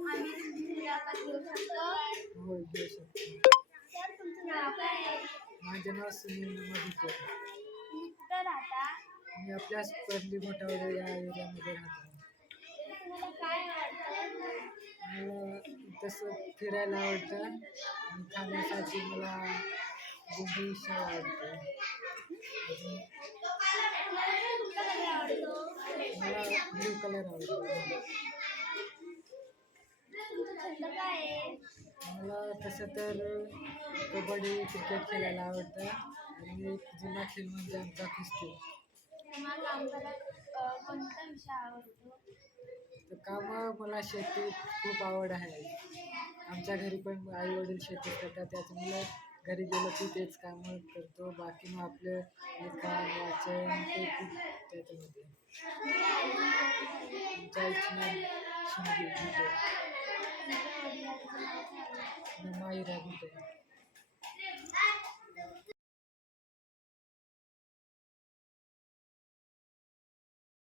आम्ही तुमची मुलाखत घेऊ शकतो? हो, घेऊ शकतो. सर, तुमचं नाव काय आहे? माझे नाव सुनील मधुकर. तुम्ही कुठं राहता? मी आपल्या परली मोठा वगैरे या एरियामध्ये राहतो. तुम्हाला काय आवडतं? मला तसं फिरायला आवडतं आणि खाण्यासाठी मला गोबी शाव आवडते. अजून तुम्हाला कुठला कलर आवडतो? मला ब्ल्यू कलर आवडतो. तुमचा छंद काय आहे? मला तसं तर कबड्डी क्रिकेट खेळायला आवडतं आणि एक जुना खेळ म्हणजे आमचा कुस्ती. तुम्हाला कोणता विषय आवडतो? तर कामं मला शेतीत खूप आवड आहे. आमच्या घरी पण आई वडील शेती करतात, त्याच्यामुळे घरी गेलो की तेच कामं करतो. बाकी मग आपलं लिखाण वाचन ते खूप त्याच्यामध्ये. आमच्या इच्छा शिंदे तुमच्या वडिलांचं नाव काय आहे? माहीर आहे कुठे.